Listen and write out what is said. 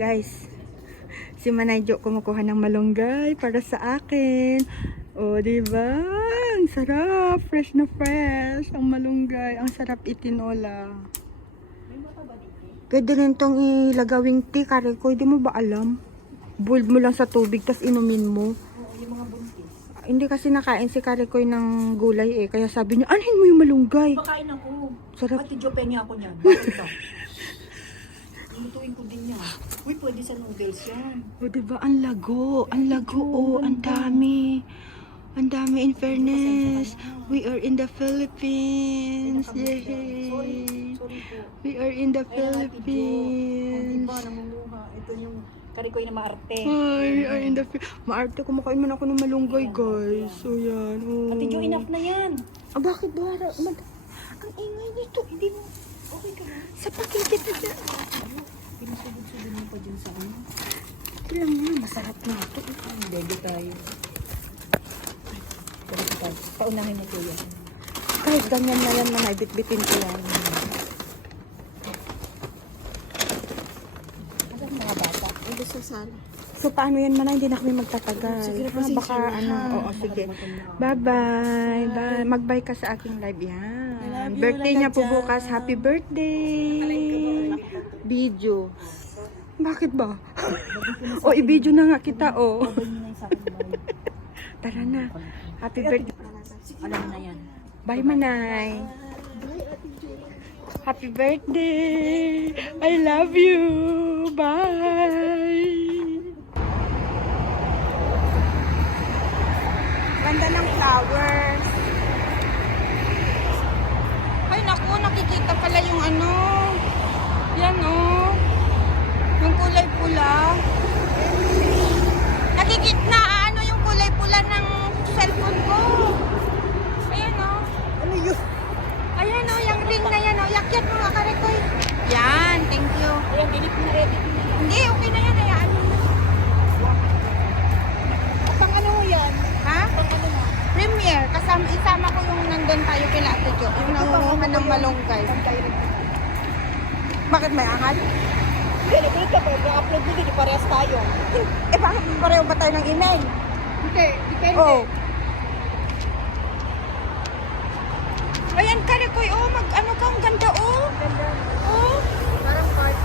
Guys, si Manayjo kumukuha ng malunggay para sa akin. O, diba? Ang sarap. Fresh na fresh. Ang malunggay. Ang sarap itinola. Pwede rin tong ilagawing tea, Karikoy. Di mo ba alam? Boiled mo lang sa tubig, tas inumin mo. Yung mga buntis. Hindi kasi nakain si Karikoy ng gulay eh. Kaya sabi niya, anhin mo yung malunggay. Makain ako. Sarap. Ate Jo, pengi ako niyan. Bakit ba? Lutuin ko din yan. Uy, pwede sa noodles yan. O, diba? Ang lago. Ang lago, oh. Ang dami. Ang dami, in fairness. We are in the Philippines. Yay! Sorry po. We are in the Ayan, Ate Jo. Ang Philippines. iba, namumuha. Ito yung karikoy na maarte. Ay, we are in the Maarte, kumakain man ako ng malunggay, guys. So, yan. Oh. Ate Jo, enough na yan. Ah, bakit ba? Ang ingay nito. Hindi mo. Okay ka na. Sa pakikit na dyan. Pinasugod-sugod mo pa dyan sa ano. Kailang nga, masarap na ito. Bebe tayo. Paunahin mo kuya. Kahit ganyan na yan, manay, bitbitin ko yan. Ano ang mga bata? Hindi sa sala. So, paano yan, manay? Hindi na kami magtatagal. Sige, Ha, baka, ano, oo, sige. Bye-bye. Bye. Mag-bye ka sa aking live. Yan. Birthday niya po bukas. Happy birthday. Video. Bakit ba? O, i-video na nga kita, o. Babay mo na yung sa akin. Tara na. Happy birthday. Alam na yan. Bye, manay. Happy birthday. I love you. Bye. Ganda ng flowers. Ay, naku, nakikita pala yung ano. Yan, oh. Yung kulay pula. Nakikita na, ano yung kulay pula ng cellphone ko. Ayan, oh. Ano yun? Ayan, oh, yung ring na yan, oh. Yakyat mo nga, Karikoy. Yan, thank you. Ayan, edit mo na, edit mo na. Hindi, okay na yan, ayan. Pang ano mo yan? Ha? Pang ano na? Premiere, isama ko yung nandun tayo kila Ate Jo, yung nangunguha ng malunggay. Pang direct. Bakit may angat? Hindi, nag-edit ka ba? Upload mo din, parehas tayo. Eh, bakit pareho ba tayo ng email? Hindi, depende. Oo. Ayan, Karikoy, oh, ano ka, ang ganda, oh. Ganda. Oh. Parang part